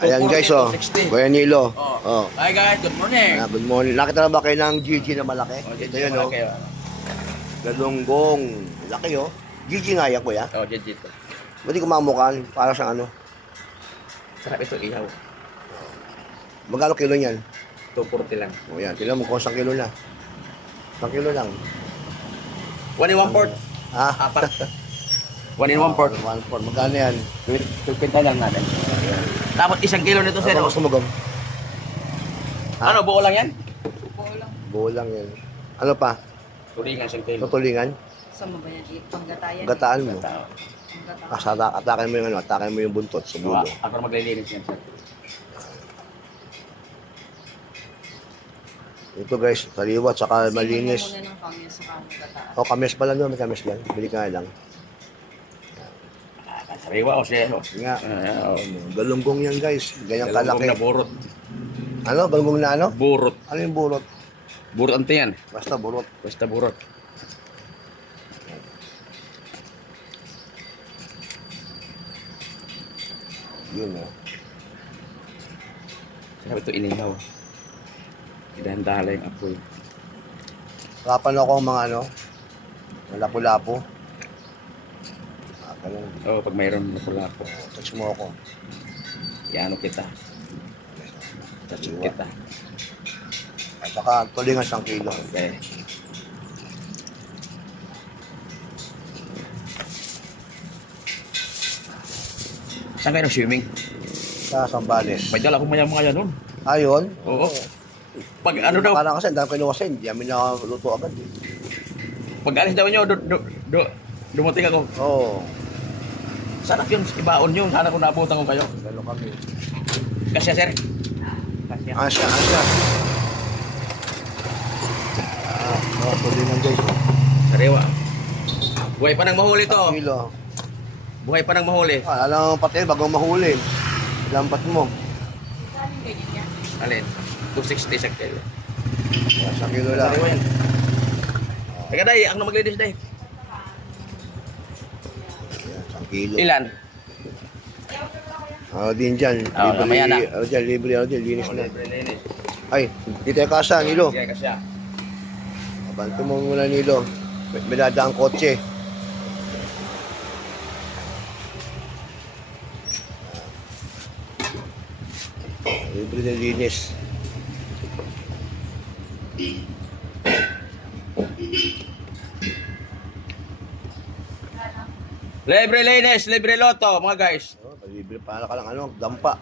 Ayan guys, oh. 260. Kuya Nilo. Oh. Oh. Hi guys, good morning. Good morning. Nakita na ba kayo ng GG na malaki? Ito yun, oh. Okay, Galunggong. Laki, oh. GG nga yan, kuya. oh, GG to. Ba't di kumamukan? Para sa ano? Sarap ito ihaw. Magkano kilo niyan? 240 lang. O yan, tignan mo kung isang kilo na. Isang kilo lang. 1 in 1 port. Ha? Apat. 1 in 1 port. 1 port. Magkano yan? 250 lang natin. Tapos isang kilo nito, sir. Ano gusto mo gawin? Ano, buo lang yan? Buo lang yan. Ano pa? Tulingan isang kilo. Tutulingan? Sama ba yan? Panggatayan? Gataan mo. Tao. Atakin mo yung ano, atakin mo yung buntot sa Diba? dulo. Ako na maglilinis yan, sir. Ito guys, saliwa tsaka malinis. Sino mo muna ng kamis sa panggatayan? O, kames pala doon, may kames yan. Bili ka nga lang. Sariwa o siya. Nga. Oh. Galunggong yan guys. Ganyan Galunggong kalaki. na burot. Ano? Galunggong na ano? Burot. Ano yung burot? Burot ante yan. Basta burot. Basta burot. Yun oh. Sarap ito inihaw. Idahan-dahan lang yung apoy. Kapan ako ang mga ano? Lapu-lapu. Ganun. Oo, pag mayroon na pula po. Touch mo ako. Iano kita. Touch kita. At saka tulingan 1 kilo. Okay. Saan kayo nag-swimming? Sa Sambales. May dala akong maya-maya nun. Ayun. Oo. Pag ano daw, Parang kasi, ang dami kinuwasin. Hindi namin nakaluto agad eh. pag alis daw nyo, dumating ako. Oo. Sarap yun, ibaon nyo. Sana kung naabutan ko kayo. Gano'n kami. Kasya, sir. Kasya. Asya, asya. Tulingan guys. Sariwa. Buhay pa nang mahuli to. 1 kilo. Buhay pa nang mahuli. Alam mo pati bagong mahuli. Lampat mo. Alin? 260 sa kilo. 1 kilo lang. Sariwa yan. Teka, day. Ang na maglinis, day. Yan, 1 kilo. Ilan? Din dyan. Oo, mamaya na. Dyan, libre. Linis na. Linis. Ay, dito yung kasa, Nilo. Sige, kasya. Abanto mo muna, Nilo. May dadaan kotse. Libre na linis. Libre linis, libre loto, mga guys. Libre para ka lang, ano, dampa.